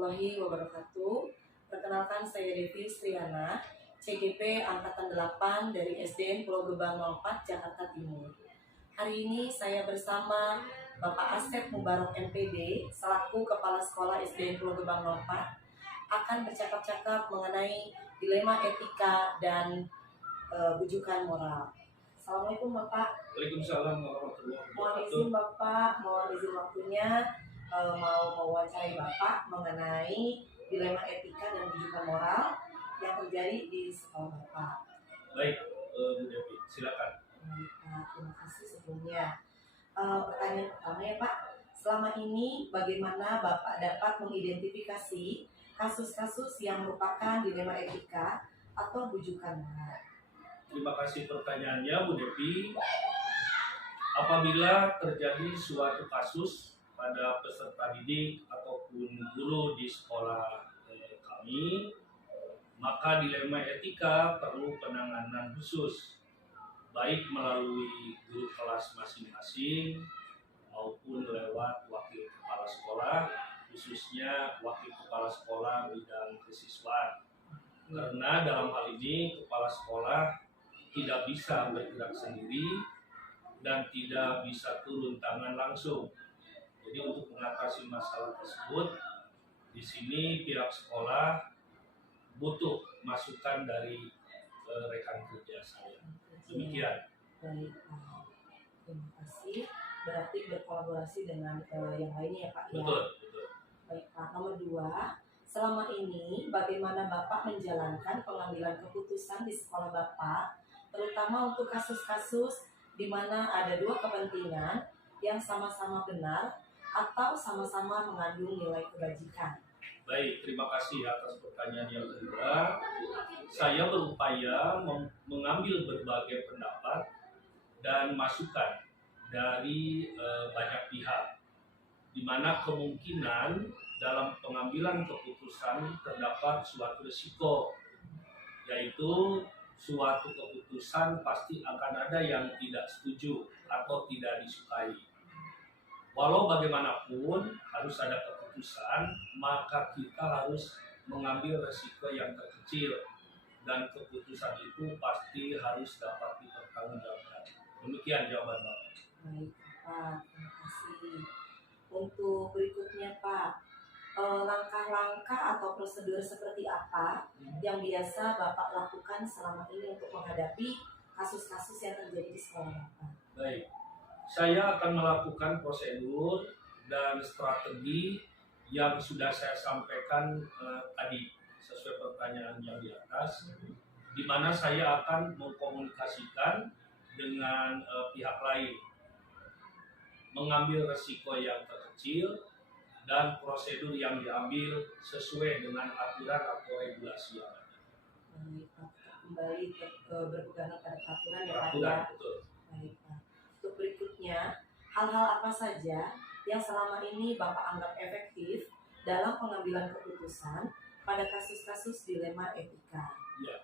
warahmatullahi wabarakatuh. Perkenalkan, saya Devi Sriana, CGP Angkatan 8 dari SDN Pulau Gebang 04, Jakarta Timur. Hari ini saya bersama Bapak Asep Mubarak MPD, selaku Kepala Sekolah SDN Pulau Gebang 04, akan bercakap-cakap mengenai dilema etika dan bujukan moral. Assalamualaikum Bapak. Waalaikumsalam warahmatullahi Mohon wabarakatuh. izin Bapak, mohon izin waktunya mau mewawancarai Bapak mengenai dilema etika dan bujukan moral yang terjadi di sekolah Bapak. Baik, Bu Devi, silakan. Baik, Pak, terima kasih sebelumnya. Pertanyaan pertama ya Pak, selama ini bagaimana Bapak dapat mengidentifikasi kasus-kasus yang merupakan dilema etika atau bujukan moral? Terima kasih pertanyaannya, Bu Devi. Apabila terjadi suatu kasus pada peserta didik ataupun guru di sekolah kami, maka dilema etika perlu penanganan khusus, baik melalui guru kelas masing-masing maupun lewat wakil kepala sekolah, khususnya wakil kepala sekolah bidang kesiswaan. Karena dalam hal ini kepala sekolah tidak bisa bergerak sendiri dan tidak bisa turun tangan langsung. Jadi untuk mengatasi masalah tersebut, di sini pihak sekolah butuh masukan dari rekan kerja saya. Demikian. Baik, terima kasih. Berarti berkolaborasi dengan yang lainnya ya Pak. Betul, Ya? betul. Baik Pak. Nomor 2, selama ini bagaimana Bapak menjalankan pengambilan keputusan di sekolah Bapak, terutama untuk kasus-kasus di mana ada dua kepentingan yang sama-sama benar atau sama-sama mengandung nilai kebajikan? Baik, terima kasih atas pertanyaan yang kedua. Saya berupaya mengambil berbagai pendapat dan masukan dari banyak pihak, di mana kemungkinan dalam pengambilan keputusan terdapat suatu risiko, yaitu suatu keputusan pasti akan ada yang tidak setuju atau tidak disukai. Walau bagaimanapun harus ada keputusan, maka kita harus mengambil resiko yang terkecil dan keputusan itu pasti harus dapat dipertanggungjawabkan. Demikian jawaban Bapak. Baik Pak, terima kasih. Untuk berikutnya Pak, langkah-langkah atau prosedur seperti apa yang biasa Bapak lakukan selama ini untuk menghadapi kasus-kasus yang terjadi di sekolah Bapak? Baik, saya akan melakukan prosedur dan strategi yang sudah saya sampaikan tadi sesuai pertanyaan yang di atas, di mana saya akan mengkomunikasikan dengan pihak lain, mengambil resiko yang terkecil, dan prosedur yang diambil sesuai dengan aturan atau regulasi yang ada. Baik Pak, kembali berpegang pada peraturan ya Pak. Peraturan, betul. Baik Pak. Untuk berikutnya, hal-hal apa saja yang selama ini Bapak anggap efektif dalam pengambilan keputusan pada kasus-kasus dilema etika? Ya,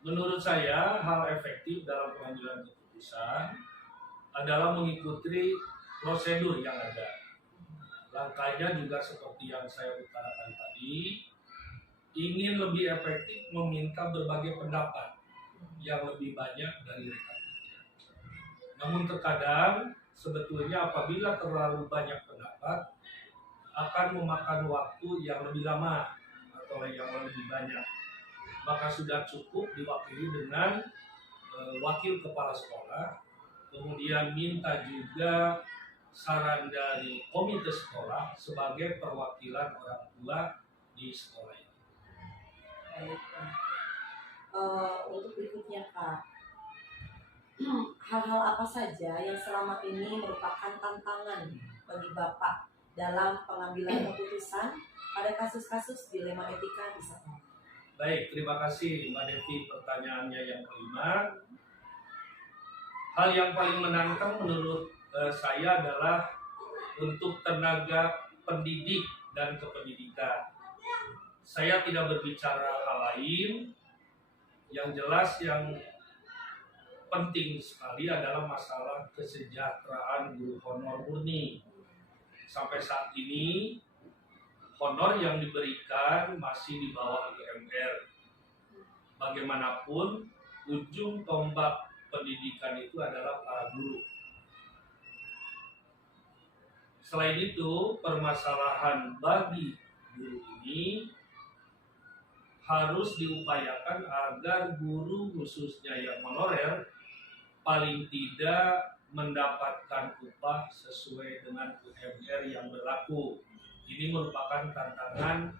menurut saya hal efektif dalam pengambilan keputusan adalah mengikuti prosedur yang ada. Langkahnya juga seperti yang saya utarakan tadi, ingin lebih efektif meminta berbagai pendapat yang lebih banyak dari rekan kerja. Namun terkadang sebetulnya apabila terlalu banyak pendapat akan memakan waktu yang lebih lama atau yang lebih banyak. Maka sudah cukup diwakili dengan wakil kepala sekolah, kemudian minta juga saran dari komite sekolah sebagai perwakilan orang tua di sekolah ini. Baik Pak. Untuk berikutnya Pak, hal-hal apa saja yang selama ini merupakan tantangan bagi Bapak dalam pengambilan keputusan pada kasus-kasus dilema etika di sekolah? Baik, terima kasih Mbak Devi pertanyaannya yang kelima. Hal yang paling menantang menurut saya adalah untuk tenaga pendidik dan kependidikan. Saya tidak berbicara hal lain, yang jelas yang penting sekali adalah masalah kesejahteraan guru honor murni. Sampai saat ini honor yang diberikan masih di bawah UMR. Bagaimanapun, ujung tombak pendidikan itu adalah para guru. Selain itu, permasalahan bagi guru ini harus diupayakan agar guru khususnya yang honorer paling tidak mendapatkan upah sesuai dengan UMR yang berlaku. Ini merupakan tantangan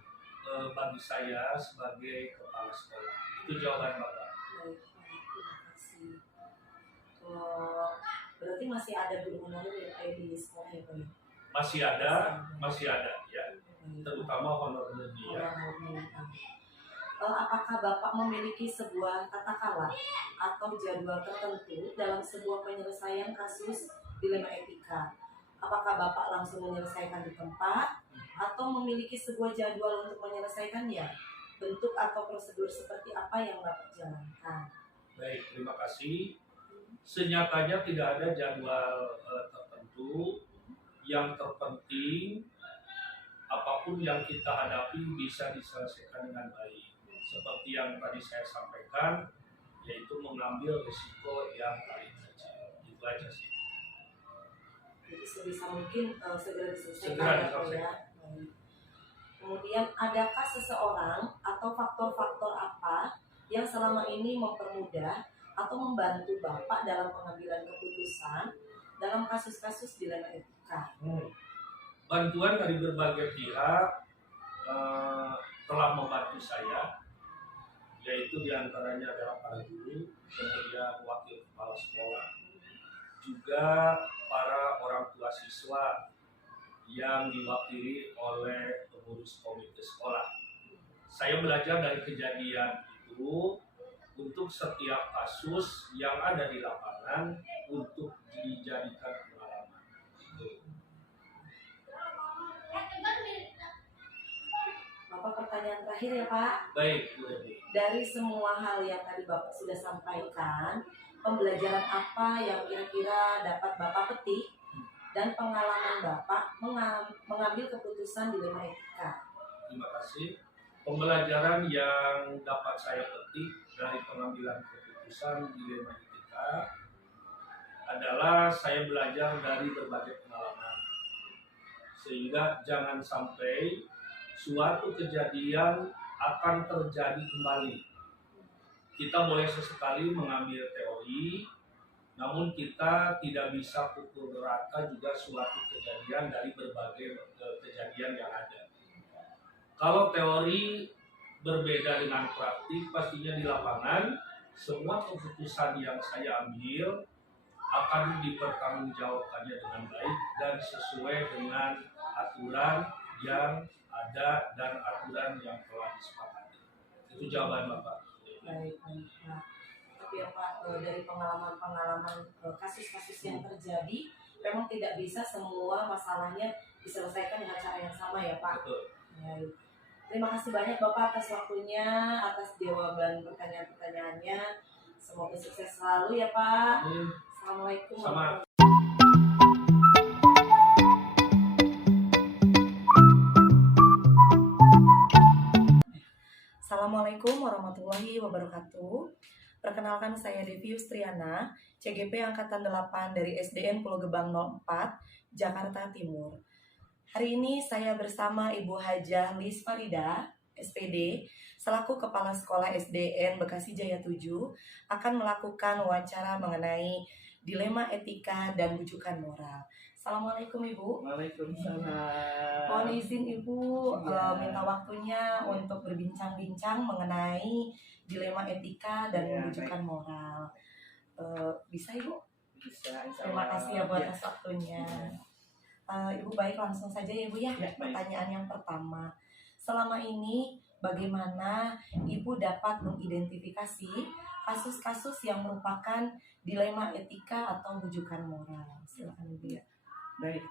bagi saya sebagai kepala sekolah. Itu jawaban Bapak. Baik, terima kasih. Berarti masih ada guru honorer yang ada di sekolah ya Pak? Masih ada ya, terutama honor murni ya. Apakah Bapak memiliki sebuah tata kelola atau jadwal tertentu dalam sebuah penyelesaian kasus dilema etika? Apakah Bapak langsung menyelesaikan di tempat atau memiliki sebuah jadwal untuk menyelesaikannya? Bentuk atau prosedur seperti apa yang Bapak jalankan? Baik, terima kasih. Senyatanya tidak ada jadwal tertentu. Yang terpenting apapun yang kita hadapi bisa diselesaikan dengan baik. Seperti yang tadi saya sampaikan, yaitu mengambil risiko yang paling kecil. Itu aja sih. Jadi sebisa mungkin segera diselesaikan Segera ya Pak ya. Kemudian adakah seseorang atau faktor-faktor apa yang selama ini mempermudah atau membantu Bapak dalam pengambilan keputusan dalam kasus-kasus dilema etika? Bantuan dari berbagai pihak telah membantu saya, yaitu diantaranya adalah para guru, kemudian wakil kepala sekolah, juga para orang tua siswa yang diwakili oleh pengurus komite sekolah. Saya belajar dari kejadian itu untuk setiap kasus yang ada di lapangan untuk dijadikan pengalaman. Bapak, pertanyaan terakhir ya Pak. Baik, Bu Devi. Dari semua hal yang tadi Bapak sudah sampaikan, pembelajaran apa yang kira-kira dapat Bapak petik dan pengalaman Bapak mengambil keputusan dilema etika? Terima kasih. Pembelajaran yang dapat saya petik dari pengambilan keputusan dilema etika adalah saya belajar dari berbagai pengalaman. Sehingga jangan sampai suatu kejadian akan terjadi kembali. Kita boleh sesekali mengambil teori, namun kita tidak bisa pukul rata juga suatu kejadian dari berbagai kejadian yang ada. Kalau teori berbeda dengan praktik, pastinya di lapangan semua keputusan yang saya ambil akan dipertanggungjawabkannya dengan baik dan sesuai dengan aturan yang ada dan aturan yang telah disepakati. Itu jawaban Bapak. Baik, Pak. Tapi ya Pak, dari pengalaman-pengalaman kasus-kasus yang terjadi, memang tidak bisa semua masalahnya diselesaikan dengan cara yang sama ya Pak. Betul. Baik. Terima kasih banyak Bapak atas waktunya, atas jawaban pertanyaan-pertanyaannya. Semoga sukses selalu ya Pak. Assalamualaikum. Sama. Assalamualaikum warahmatullahi wabarakatuh. Perkenalkan saya Devi Yustriana, CGP Angkatan 8 dari SDN Pulau Gebang 04, Jakarta Timur. Hari ini saya bersama Ibu Hajah Lis Farida, SPD, selaku Kepala Sekolah SDN Bekasi Jaya 7, akan melakukan wawancara mengenai dilema etika dan rujukan moral. Assalamualaikum Ibu. Waalaikumsalam. Mohon izin Ibu minta waktunya untuk berbincang-bincang mengenai dilema etika dan rujukan moral. Bisa Ibu? Bisa. Terima kasih ya buat atas waktunya. Ibu baik, langsung saja ya Ibu ya. Pertanyaan yang pertama, selama ini bagaimana Ibu dapat mengidentifikasi kasus-kasus yang merupakan dilema etika atau rujukan moral? Silakan Ibu ya. Baik,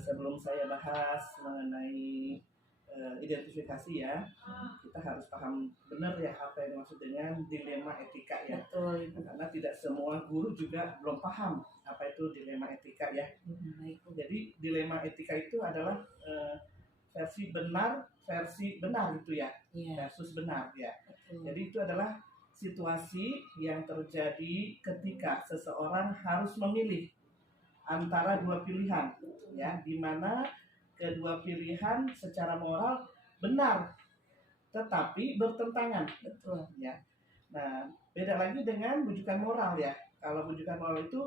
sebelum saya bahas mengenai identifikasi ya, kita harus paham benar ya apa yang maksud dengan dilema etika ya. Betul Ibu. Karena tidak semua guru juga belum paham apa itu dilema etika ya. Baik. Jadi dilema etika itu adalah versi benar gitu ya, Iya, versus benar ya. betul. Jadi itu adalah situasi yang terjadi ketika seseorang harus memilih antara dua pilihan, ya, di mana kedua pilihan secara moral benar, tetapi bertentangan, Betul. ya. Nah, beda lagi dengan bujukan moral ya. Kalau bujukan moral itu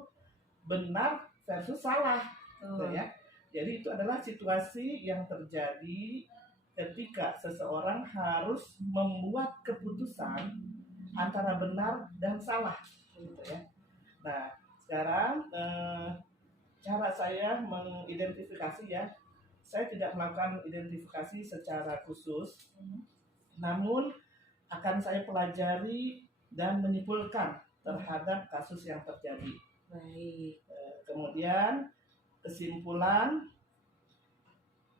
benar versus salah, gitu Betul. ya. Jadi itu adalah situasi yang terjadi ketika seseorang harus membuat keputusan antara benar dan salah, gitu ya. Nah, sekarang cara saya mengidentifikasi ya, saya tidak melakukan identifikasi secara khusus, namun akan saya pelajari dan menyimpulkan terhadap kasus yang terjadi. Baik. Kemudian kesimpulan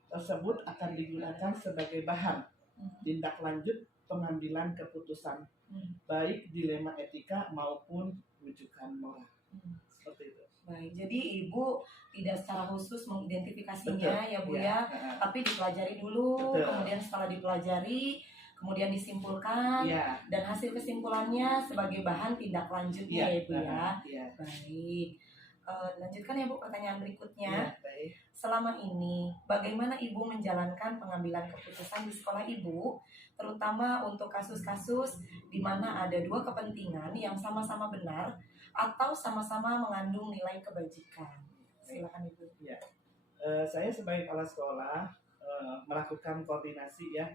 tersebut akan digunakan sebagai bahan tindak lanjut pengambilan keputusan, baik dilema etika maupun rujukan moral. Seperti itu. Baik, jadi Ibu tidak secara khusus mengidentifikasinya Betul. ya Bu ya, tapi dipelajari dulu, Betul. kemudian setelah dipelajari, kemudian disimpulkan, Ya, dan hasil kesimpulannya sebagai bahan tindak lanjutnya ya Bu ya. ya. Baik, lanjutkan ya Bu pertanyaan berikutnya. Ya, baik. Selama ini, bagaimana Ibu menjalankan pengambilan keputusan di sekolah Ibu, terutama untuk kasus-kasus di mana ada dua kepentingan yang sama-sama benar atau sama-sama mengandung nilai kebajikan? Silakan Ibu. Saya sebagai kepala sekolah melakukan koordinasi ya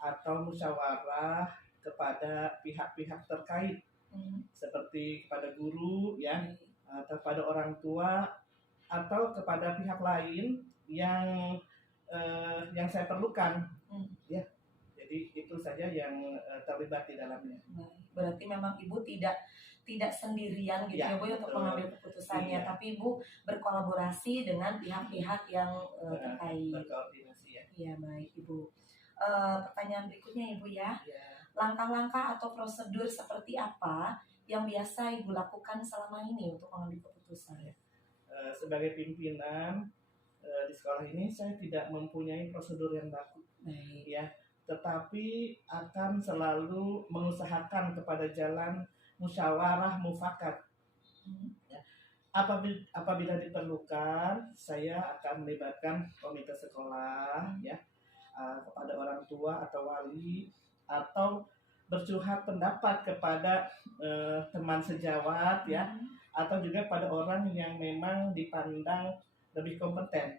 atau musyawarah kepada pihak-pihak terkait seperti kepada guru ya, atau kepada orang tua atau kepada pihak lain yang saya perlukan ya. Jadi itu saja yang terlibat di dalamnya. Berarti memang Ibu tidak sendirian gitu ya, Bu untuk betul. mengambil keputusannya, Iya. tapi Ibu berkolaborasi dengan pihak-pihak yang terkait. Berkoordinasi ya. Iya baik Ibu. Pertanyaan berikutnya Ibu ya. Ya. Langkah-langkah atau prosedur seperti apa yang biasa Ibu lakukan selama ini untuk mengambil keputusan? Sebagai pimpinan di sekolah ini saya tidak mempunyai prosedur yang baku, Baik. ya, tetapi akan selalu mengusahakan kepada jalan musyawarah mufakat. Ya. Apabila diperlukan, saya akan melibatkan komite sekolah, ya, kepada orang tua atau wali, atau bercurhat pendapat kepada teman sejawat, ya, atau juga pada orang yang memang dipandang lebih kompeten.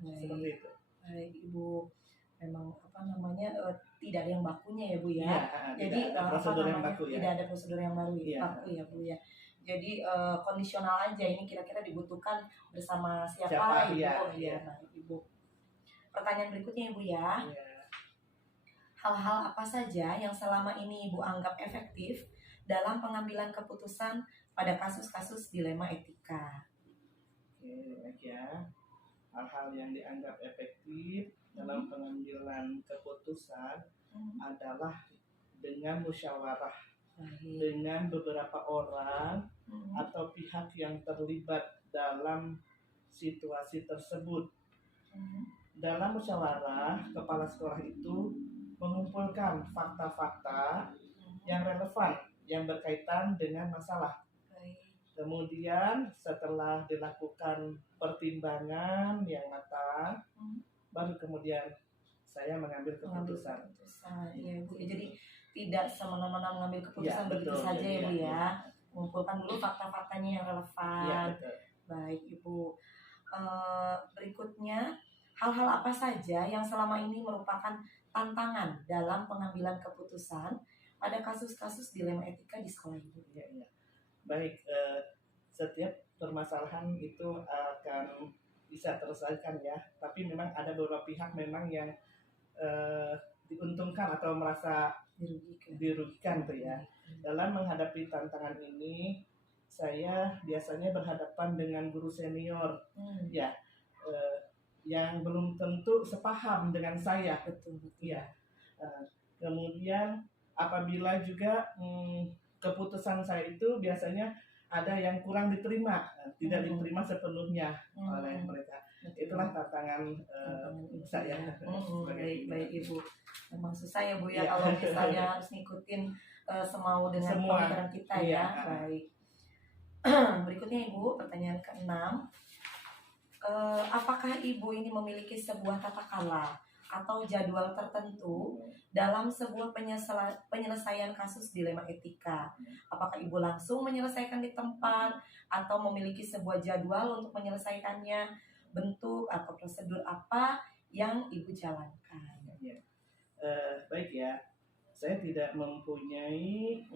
Seperti itu. Baik Ibu, memang tidak ada yang bakunya ya Bu ya. Jadi tidak ada prosedur yang baku ya. Tidak ada prosedur yang baru Iya. baku ya Bu ya. Jadi kondisional aja, ini kira-kira dibutuhkan bersama siapa Ibu. Iya, Oh iya, baik Ibu. Pertanyaan berikutnya Ibu ya. Iya. Hal-hal apa saja yang selama ini Ibu anggap efektif dalam pengambilan keputusan pada kasus-kasus dilema etika? Oke, baik ya. Hal-hal yang dianggap efektif dalam pengambilan keputusan adalah dengan musyawarah dengan beberapa orang atau pihak yang terlibat dalam situasi tersebut. Dalam musyawarah, kepala sekolah itu mengumpulkan fakta-fakta yang relevan yang berkaitan dengan masalah. Kemudian setelah dilakukan pertimbangan yang matang, baru kemudian saya mengambil keputusan. Ya Bu, jadi tidak semena-mena mengambil keputusan Ya, begitu betul, saja ya Bu ya. ya. Mengumpulkan dulu fakta-faktanya yang relevan. Ya, betul. Baik Ibu. Berikutnya, hal-hal apa saja yang selama ini merupakan tantangan dalam pengambilan keputusan pada kasus-kasus dilema etika di sekolah Ibu? Ya, ya. Baik, setiap permasalahan itu akan bisa terselesaikan ya, tapi memang ada beberapa pihak memang yang diuntungkan atau merasa dirugikan tuh ya. Dalam menghadapi tantangan ini, saya biasanya berhadapan dengan guru senior ya, yang belum tentu sepaham dengan saya. Betul. Ya. Kemudian apabila juga keputusan saya itu biasanya ada yang kurang diterima, tidak diterima sepenuhnya oleh mereka. Itulah itulah tantangan saya sebagai Baik Ibu. Memang susah ya Bu ya Iya. kalau misalnya harus ngikutin semau dengan Semua. pemikiran kita Iya. ya. Baik. Berikutnya Ibu, pertanyaan ke-6. Apakah Ibu ini memiliki sebuah tata kala atau jadwal tertentu dalam sebuah penyelesaian kasus dilema etika? Apakah Ibu langsung menyelesaikan di tempat atau memiliki sebuah jadwal untuk menyelesaikannya? Bentuk atau prosedur apa yang Ibu jalankan? Baik ya, saya tidak mempunyai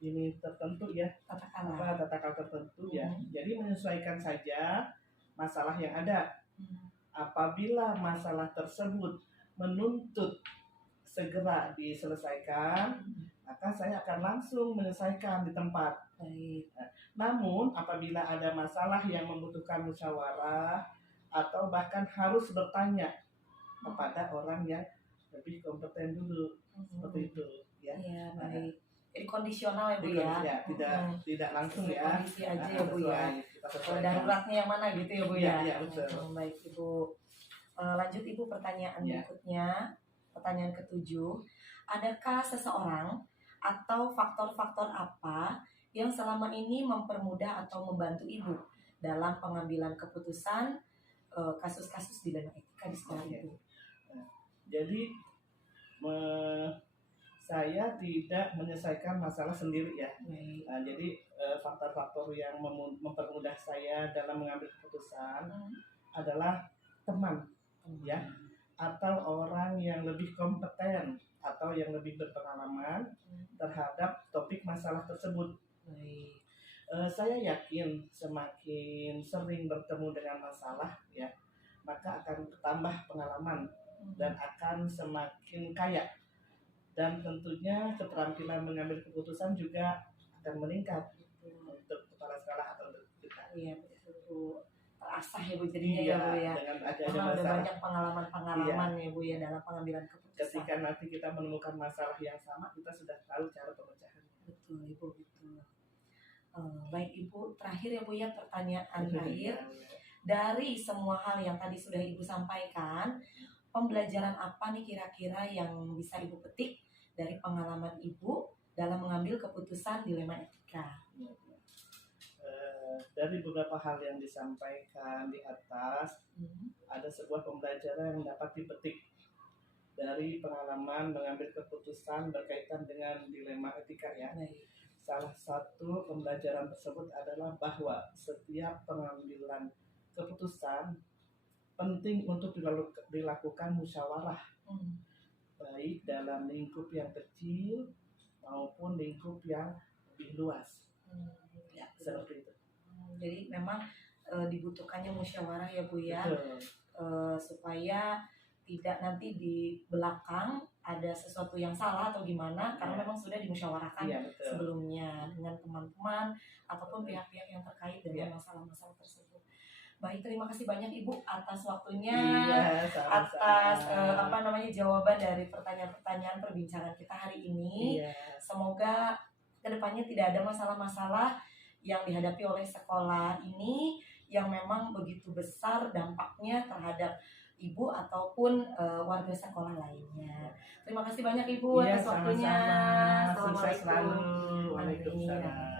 ini tertentu ya, Tata kala. tata kala tertentu ya. Jadi menyesuaikan saja masalah yang ada. Apabila masalah tersebut menuntut segera diselesaikan, maka saya akan langsung menyelesaikan di tempat. Baik. Namun apabila ada masalah yang membutuhkan musyawarah atau bahkan harus bertanya kepada orang yang lebih kompeten dulu, seperti itu ya. Iya, baik. Jadi kondisional ya Bu ya. Tidak langsung Sesuai ya. kondisi aja ya Bu ya. Kita sesuaikan. Daruratnya yang mana gitu ya Bu ya. Iya, betul. Baik Ibu. Lanjut Ibu, pertanyaan berikutnya. Pertanyaan ke-7. Adakah seseorang atau faktor-faktor apa yang selama ini mempermudah atau membantu Ibu dalam pengambilan keputusan kasus-kasus dilema etika di sekolah Ibu? Jadi saya tidak menyelesaikan masalah sendiri ya. Nah, jadi faktor-faktor yang mempermudah saya dalam mengambil keputusan adalah teman ya, atau orang yang lebih kompeten atau yang lebih berpengalaman terhadap topik masalah tersebut. Saya yakin semakin sering bertemu dengan masalah ya, maka akan bertambah pengalaman dan akan semakin kaya, dan tentunya keterampilan mengambil keputusan juga akan meningkat untuk kepala sekolah atau untuk kita. Iya betul. Terasah ya Bu jadinya ya Bu ya. Dengan adanya Karena udah masalah. banyak pengalaman ya Bu ya dalam pengambilan keputusan. Ketika nanti kita menemukan masalah yang sama, kita sudah tahu cara pemecahannya. Betul Ibu, betul. Baik Ibu, terakhir ya Bu ya, pertanyaan terakhir. Dari semua hal yang tadi sudah Ibu sampaikan, pembelajaran apa nih kira-kira yang bisa Ibu petik dari pengalaman Ibu dalam mengambil keputusan dilema etika? Dari beberapa hal yang disampaikan di atas, ada sebuah pembelajaran yang dapat dipetik dari pengalaman mengambil keputusan berkaitan dengan dilema etika ya. Baik. Salah satu pembelajaran tersebut adalah bahwa setiap pengambilan keputusan penting untuk dilakukan musyawarah, baik dalam lingkup yang kecil maupun lingkup yang lebih luas. Ya, Seperti itu. Jadi memang dibutuhkannya musyawarah ya Bu ya, supaya tidak nanti di belakang ada sesuatu yang salah atau gimana, karena memang sudah dimusyawarahkan sebelumnya dengan teman-teman ataupun pihak-pihak yang terkait dengan masalah-masalah tersebut. Baik, terima kasih banyak Ibu atas waktunya, atas jawaban dari pertanyaan-pertanyaan perbincangan kita hari ini. Semoga kedepannya tidak ada masalah-masalah yang dihadapi oleh sekolah ini yang memang begitu besar dampaknya terhadap Ibu ataupun warga sekolah lainnya. Terima kasih banyak Ibu atas waktunya. Sukses selalu. Waalaikumsalam.